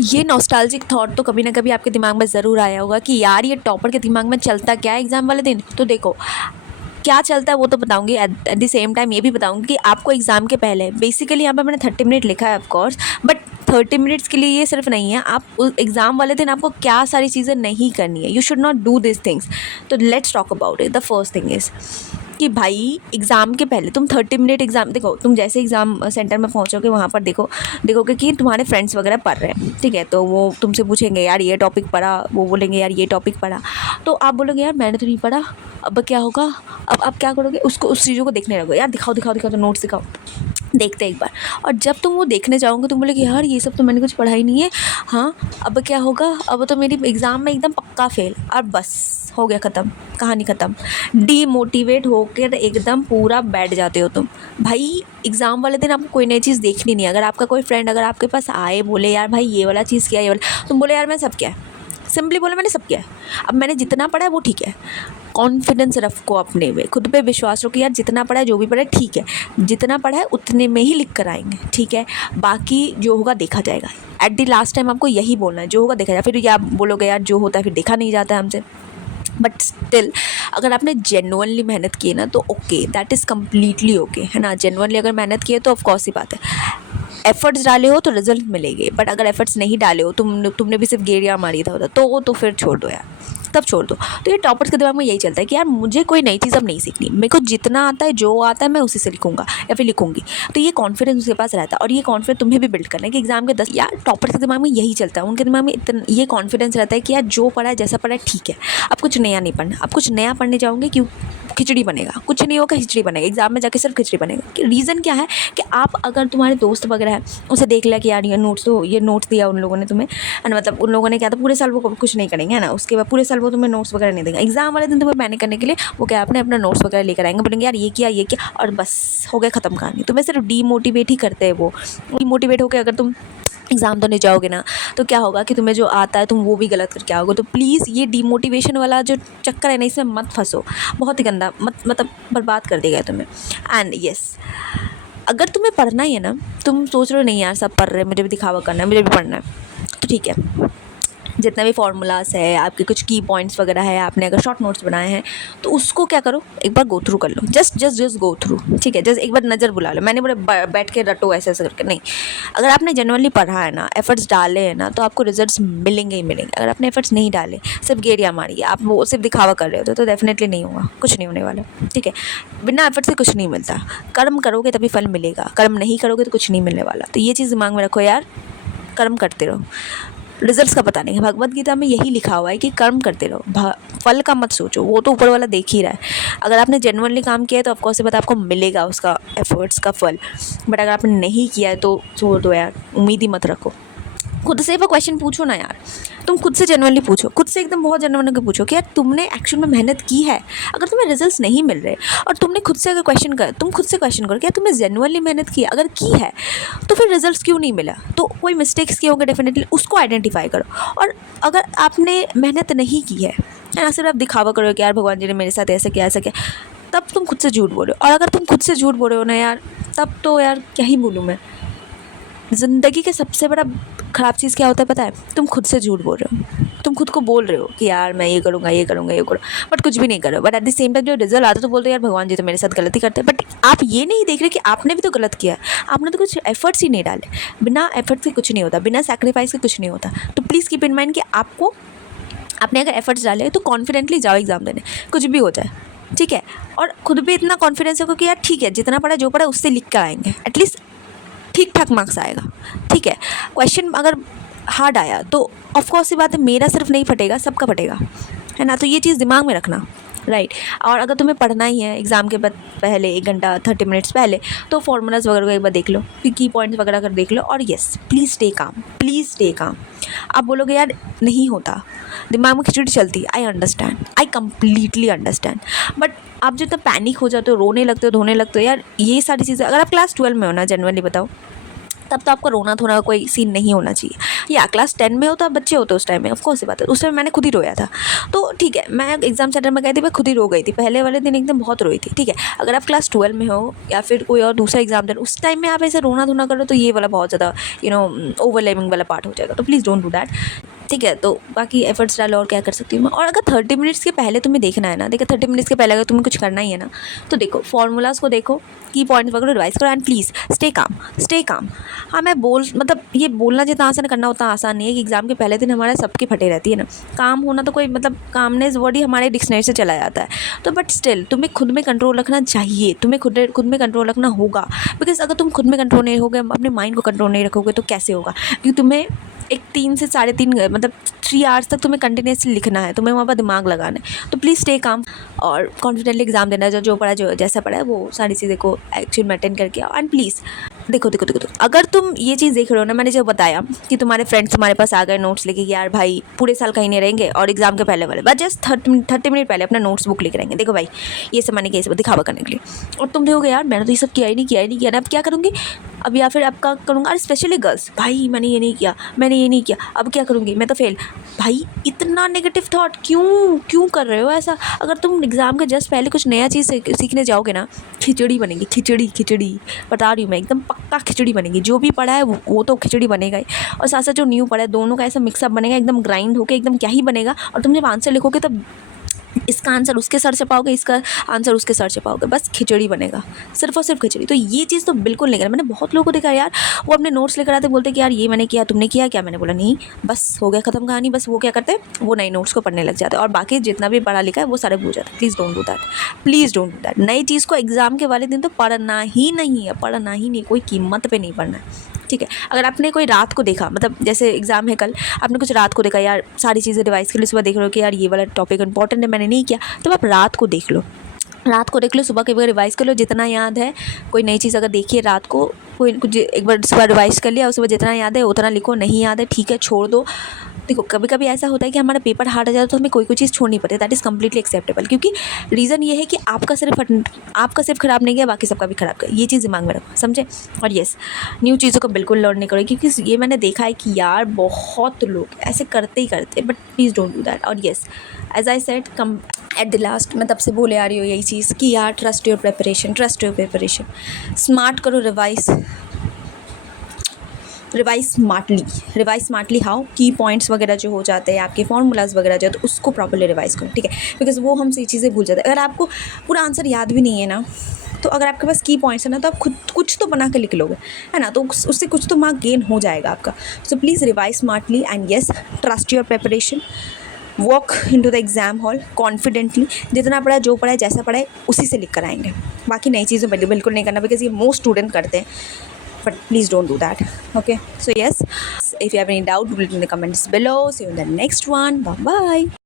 ये nostalgic thought तो कभी ना कभी आपके दिमाग में ज़रूर आया होगा कि यार ये टॉपर के दिमाग में चलता क्या है एग्ज़ाम वाले दिन। तो देखो क्या चलता है वो तो बताऊंगी, एट द सेम टाइम ये भी बताऊंगी कि आपको एग्ज़ाम के पहले बेसिकली यहाँ पर मैंने 30 मिनट लिखा है ऑफ कोर्स, बट 30 मिनट्स के लिए ये सिर्फ नहीं है। आप उस एग्ज़ाम वाले दिन आपको क्या सारी चीज़ें नहीं करनी है, you should not do this things. तो let's talk about it. The first thing is कि भाई एग्ज़ाम के पहले तुम 30 मिनट एग्ज़ाम, देखो तुम जैसे एग्ज़ाम सेंटर में पहुँचोगे वहाँ पर देखोगे कि तुम्हारे फ्रेंड्स वगैरह पढ़ रहे हैं, ठीक है। तो वो तुमसे पूछेंगे यार ये टॉपिक पढ़ा, वो बोलेंगे यार ये टॉपिक पढ़ा। तो आप बोलोगे यार मैंने तो नहीं पढ़ा, अब क्या होगा। अब आप क्या करोगे, उसको उस चीज़ों को देखने लगोगे, यार दिखाओ दिखाओ दिखाओ, तो नोट्स दिखाओ, देखते एक बार। और जब तुम वो देखने जाओगे तुम बोलोगे यार ये सब तो मैंने कुछ पढ़ा ही नहीं है। हाँ, अब क्या होगा, अब तो मेरी एग्ज़ाम में एकदम पक्का फेल। और बस हो गया ख़त्म, कहानी ख़त्म। डीमोटिवेट होकर एकदम पूरा बैठ जाते हो तुम। भाई एग्ज़ाम वाले दिन आपको कोई नई चीज़ देखनी नहीं है। अगर आपका कोई फ्रेंड अगर आपके पास आए बोले यार भाई ये वाला चीज़ क्या है, ये वाला, तुम बोले यार मैं सब क्या है, सिंपली बोले मैंने सब किया है, अब मैंने जितना पढ़ा है वो ठीक है। कॉन्फिडेंस रखो अपने में, खुद पे विश्वास रखो, यार जितना पढ़ा है जो भी पढ़ा है ठीक है, जितना पढ़ा है उतने में ही लिख कर आएंगे, ठीक है। बाकी जो होगा देखा जाएगा। एट द लास्ट टाइम आपको यही बोलना है, जो होगा देखा जाएगा। फिर या आप बोलोगे यार जो होता है फिर देखा नहीं जाता है हमसे, बट स्टिल अगर आपने जेन्युइनली मेहनत की है ना तो okay, that is completely okay, है ना। जेन्युइनली अगर मेहनत की है तो ऑफकोर्स ही बात है, एफर्ट्स डाले हो तो रिजल्ट मिलेंगे। बट अगर एफर्ट्स नहीं डाले हो, तुमने भी सिर्फ गेड़िया मारी था तो फिर छोड़ दो यार, तब छोड़ दो। तो ये टॉपर्स के दिमाग में यही चलता है कि यार मुझे कोई नई चीज़ अब नहीं सीखनी, मेरे को जितना आता है जो आता है मैं उसी से लिखूंगा या फिर लिखूंगी। तो ये कॉन्फिडेंस उसके पास रहता है, और ये कॉन्फिडेंस तुम्हें भी बिल्ड करना है कि एग्जाम के 10 यार टॉपर्स के दिमाग में यही चलता है। उनके दिमाग में इतना ये कॉन्फिडेंस रहता है कि यार जो पढ़ा है जैसा पढ़ा है ठीक है, अब कुछ नया नहीं पढ़ना। अब कुछ नया पढ़ने जाओगे क्यों, खिचड़ी बनेगा, कुछ नहीं होगा, खिचड़ी बनेगा एग्जाम में जाके, सिर्फ खिचड़ी बनेगा। रीज़न क्या है कि आप अगर तुम्हारे दोस्त वगैरह है उसे देख लिया कि यार ये नोट्स दिया उन लोगों ने तुम्हें, है ना, मतलब उन लोगों ने क्या था पूरे साल वो कुछ नहीं करेंगे, है ना, उसके बाद पूरे साल वो तुम्हें नोट्स वगैरह नहीं देंगे। एग्जाम वाले दिन तुम्हें मैनेज करने के लिए वो क्या अपने अपना नोट्स वगैरह लेकर आएंगे, बोलेंगे यार ये किया और बस हो गया ख़त्म कहानी। तुम्हें सिर्फ डीमोटिवेट ही करते हैं वो। डीमोटिवेट होकर अगर तुम एग्ज़ाम तो नहीं जाओगे ना, तो क्या होगा कि तुम्हें जो आता है तुम वो भी गलत करके आओगे। तो प्लीज़ ये डीमोटिवेशन वाला जो चक्कर है ना इसमें मत फंसो, बहुत ही गंदा, मतलब बर्बाद कर देगा तुम्हें। एंड येस, अगर तुम्हें पढ़ना ही है ना, तुम सोच रहे हो नहीं यार सब पढ़ रहे हैं मुझे भी दिखावा करना है, मुझे भी पढ़ना है, तो ठीक है। जितना भी फार्मूलाज है, आपके कुछ की पॉइंट्स वगैरह है, आपने अगर शॉर्ट नोट्स बनाए हैं तो उसको क्या करो, एक बार गो थ्रू कर लो, जस्ट गो थ्रू, ठीक है। जस्ट एक बार नज़र बुला लो। मैंने बोले बैठ के रटो ऐसे ऐसे करके नहीं। अगर आपने जनरली पढ़ा है ना, एफर्ट्स डाले हैं ना, तो आपको रिजल्ट्स मिलेंगे ही मिलेंगे। अगर आपने एफर्ट्स नहीं डाले, सिर्फ गेड़िया मारी, आप वो सिर्फ दिखावा कर रहे हो तो डेफिनेटली नहीं होगा, कुछ नहीं होने वाला, ठीक है। बिना एफर्ट से कुछ नहीं मिलता। कर्म करोगे तभी फल मिलेगा, कर्म नहीं करोगे तो कुछ नहीं मिलने वाला। तो ये चीज़ दिमाग में रखो यार, कर्म करते रहो, रिजल्ट्स का पता नहीं है। भगवत गीता में यही लिखा हुआ है कि कर्म करते रहो, फल का मत सोचो, वो तो ऊपर वाला देख ही रहा है। अगर आपने जेन्युइनली काम किया है तो ऑफकोर्स पता आपको मिलेगा उसका एफर्ट्स का फल, बट अगर आपने नहीं किया है तो छोड़ दो यार, उम्मीद ही मत रखो। खुद से वो क्वेश्चन पूछो ना यार, तुम खुद से जेन्युइनली पूछो, खुद से एकदम बहुत जेन्युइन होकर पूछो कि यार तुमने एक्चुअल में मेहनत की है। अगर तुम्हें रिजल्ट्स नहीं मिल रहे और तुमने खुद से अगर तुम खुद से क्वेश्चन करो कि यार तुमने जेन्युइनली मेहनत की है, अगर की है तो फिर रिजल्ट्स क्यों नहीं मिला, तो कोई मिस्टेक्स किए होंगे डेफिनेटली, उसको आइडेंटिफाई करो। और अगर आपने मेहनत नहीं की है ना, सिर्फ आप दिखावा करो कि यार भगवान जी ने मेरे साथ ऐसा किया, तब तुम खुद से झूठ बोलो। और अगर तुम खुद से झूठ बोल रहे हो ना यार, तब तो यार क्या ही बोलूँ मैं। ज़िंदगी के सबसे बड़ा ख़राब चीज़ क्या होता है पता है, तुम खुद से झूठ बोल रहे हो। तुम खुद को बोल रहे हो कि यार मैं ये करूँगा बट कुछ भी नहीं करो। But at the same time जो रिजल्ट आता है तो बोलते हो यार भगवान जी तो मेरे साथ गलती करते हैं। बट आप ये नहीं देख रहे कि आपने भी तो गलत किया है, आपने तो कुछ एफर्ट्स ही नहीं डाले। बिना एफर्ट्स के कुछ नहीं होता, बिना सेक्रीफाइस के कुछ नहीं होता। तो प्लीज़ कीप इन माइंड कि आपने अगर एफर्ट्स डाले तो कॉन्फिडेंटली जाओ एग्ज़ाम देने, कुछ भी हो जाए, ठीक है। और खुद भी इतना कॉन्फिडेंस रखो कि यार ठीक है, जितना पढ़ा जो पढ़ा उससे लिख कर आएंगे, एटलीस्ट ठीक ठाक मार्क्स आएगा, ठीक है। क्वेश्चन अगर हार्ड आया तो ऑफकोर्स ये बात है, मेरा सिर्फ नहीं फटेगा, सबका फटेगा, है ना। तो ये चीज़ दिमाग में रखना, राइट। और अगर तुम्हें पढ़ना ही है एग्ज़ाम के पहले 1 घंटा 30 मिनट्स पहले, तो फार्मूलाज वगैरह एक बार देख लो, की पॉइंट्स वगैरह कर देख लो। और येस, प्लीज़ स्टे काम। आप बोलोगे यार नहीं होता, दिमाग में खिचड़ी चलती, I understand, I completely understand. But आप जो इतना पैनिक हो जाते हो, रोने लगते हो, धोने लगते हो यार, ये सारी चीज़ें अगर आप क्लास 12 में हो ना, जनरली बताओ, तब तो आपका रोना धोना का कोई सीन नहीं होना चाहिए। या क्लास 10 में हो तो आप बच्चे होते उस टाइम में, ऑफ कोर्स ये बात है। उस टाइम मैंने खुद ही रोया था, तो ठीक है, मैं एग्जाम सेंटर में गई थी, मैं खुद ही रो गई थी पहले वाले दिन, एकदम बहुत रोई थी, ठीक है। अगर आप क्लास 12 में हो या फिर कोई और दूसरा एग्जाम दे उस टाइम में आप ऐसे रोना धोना करो तो ये वाला बहुत ज़्यादा ओवरलेमिंग वाला पार्ट हो जाएगा, तो प्लीज़ डोंट डू दैट, ठीक है। तो बाकी एफर्ट्स डालो, और क्या कर सकती हूँ मैं। और अगर 30 मिनट्स के पहले तुम्हें देखना है ना, देखो 30 मिनट्स के पहले अगर तुम्हें कुछ करना ही है ना, तो देखो फॉर्मूलाज़ को देखो, की पॉइंट्स वगैरह रिवाइज करो, एंड प्लीज़ स्टे काम। हाँ, मैं मतलब ये बोलना जितना आसान करना उतना आसान नहीं है कि एग्ज़ाम के पहले दिन हमारे सबकी फटे रहती है ना। काम होना तो कोई मतलब कामनेस वर्ड ही हमारे डिक्शनरी से चला जाता है, तो बट स्टिल तुम्हें खुद में कंट्रोल रखना चाहिए, तुम्हें खुद में कंट्रोल रखना होगा। बिकॉज अगर तुम खुद में कंट्रोल नहीं रखोगे, अपने माइंड को कंट्रोल नहीं रखोगे, तो कैसे होगा। क्योंकि तुम्हें एक 3 से 3.5 मतलब 3 आवर्स तक तुम्हें कंटिन्यूसली लिखना है, तुम्हें वहाँ पर दिमाग लगाना है, तो प्लीज़ स्टे काम और कॉन्फिडेंटली एग्जाम देना। जो पढ़ा, जो जैसा पढ़ा है वो सारी चीज़ें को एक्चुअल में अटेंड करके आओ। एंड प्लीज़ देखो, अगर तुम ये चीज़ देख रहे हो ना, मैंने जो बताया कि तुम्हारे फ्रेंड्स तुम्हारे पास आ गए नोट्स लेके, यार भाई पूरे साल कहीं नहीं रहेंगे और एग्जाम के पहले वाले बस जस्ट 30 मिनट पहले अपना नोट्स बुक लेके रहेंगे, देखो भाई ये सब मैंने कैसे दिखावा करने के लिए, और तुम देखोगे यार मैंने तो ये सब किया ही नहीं ना, अब क्या करूँगी अब, या फिर अब क्या करूँगा। और स्पेशली गर्ल्स, भाई मैंने ये नहीं किया, अब क्या करूँगी, मैं तो फेल। भाई इतना नेगेटिव थॉट क्यों कर रहे हो ऐसा। अगर तुम एग्ज़ाम के जस्ट पहले कुछ नया चीज़ सीखने जाओगे ना, खिचड़ी बनेगी, खिचड़ी बता रही हूँ मैं, एकदम पक्का खिचड़ी बनेगी। जो भी पढ़ा है वो तो खिचड़ी बनेगा ही, और साथ साथ जो न्यू पढ़ा है दोनों का ऐसा मिक्सअप बनेगा, एकदम ग्राइंड होकर एकदम क्या ही बनेगा। और तुम जब आंसर लिखोगे तब इसका आंसर उसके सर से पाओगे, इसका आंसर उसके सर से पाओगे, बस खिचड़ी बनेगा, सिर्फ और सिर्फ खिचड़ी। तो ये चीज़ तो बिल्कुल नहीं करना। मैंने बहुत लोगों को देखा यार, वो अपने नोट्स लेकर आते, बोलते कि यार ये मैंने किया, तुमने किया क्या। मैंने बोला नहीं, बस हो गया ख़त्म कहानी। बस वो क्या करते हैं, वो नई नोट्स को पढ़ने लग जाते हैं और बाकी जितना भी पढ़ा लिखा है वो सारे भूल जाते हैं। Please don't do that. नई चीज़ को एग्ज़ाम के वाले दिन तो पढ़ना ही नहीं, कोई कीमत पर नहीं पढ़ना है, ठीक है। अगर आपने कोई रात को देखा, मतलब जैसे एग्ज़ाम है कल, आपने कुछ रात को देखा, यार सारी चीज़ें रिवाइज़ कर ली, सुबह देख रहे हो कि यार ये वाला टॉपिक इंपॉर्टेंट है, मैंने नहीं किया, तो आप रात को देख लो, सुबह के बार रिवाइज़ कर लो जितना याद है। कोई नई चीज़ अगर देखिए रात को, कोई कुछ एक बार सुबह रिवाइज़ कर लिया, और सुबह जितना याद है उतना लिखो, नहीं याद है ठीक है छोड़ दो। देखो कभी कभी ऐसा होता है कि हमारा पेपर हार्ड आ जाता है तो हमें कोई चीज़ छोड़नी पड़ती है, दैट इज़ कम्प्लीटली एक्सेप्टेबल। क्योंकि रीज़न ये है कि आपका सिर्फ ख़राब नहीं गया, बाकी सबका भी ख़राब गया, ये चीज़ दिमाग में रखो, समझे। और येस, न्यू चीज़ों को बिल्कुल लर्न नहीं करो, क्योंकि ये मैंने देखा है कि यार बहुत लोग ऐसे करते ही करते, but please don't do that. और yes, as I said come at the last, मैं तब से बोले आ रही हूँ यही चीज़ कि यार ट्रस्ट योर प्रिपरेशन, स्मार्ट करो, रिवाइज स्मार्टली हाउ, की पॉइंट्स वगैरह जो हो जाते हैं, आपके फॉर्मूलाज वगैरह जो, तो उसको प्रॉपर्ली रिवाइज करो, ठीक है। बिकॉज वो हम सही चीज़ें भूल जाते हैं। अगर आपको पूरा आंसर याद भी नहीं है ना, तो अगर आपके पास की पॉइंट्स है ना, तो आप खुद कुछ तो बना के लिख लोगे, है ना, तो उससे कुछ तो मार्क गेन हो जाएगा आपका। So please revise smartly and yes, trust your preparation, walk into the exam hall confidently, जितना पढ़ा, जो पढ़ा है, जैसा पढ़ा है उसी से लिख कर आएंगे। बाकी नई चीज़ें बिल्कुल नहीं करना, बिकॉज ये मोस्ट स्टूडेंट करते हैं, but please don't do that. Okay, so yes, if you have any doubt, leave it in the comments below. See you in the next one. Bye bye.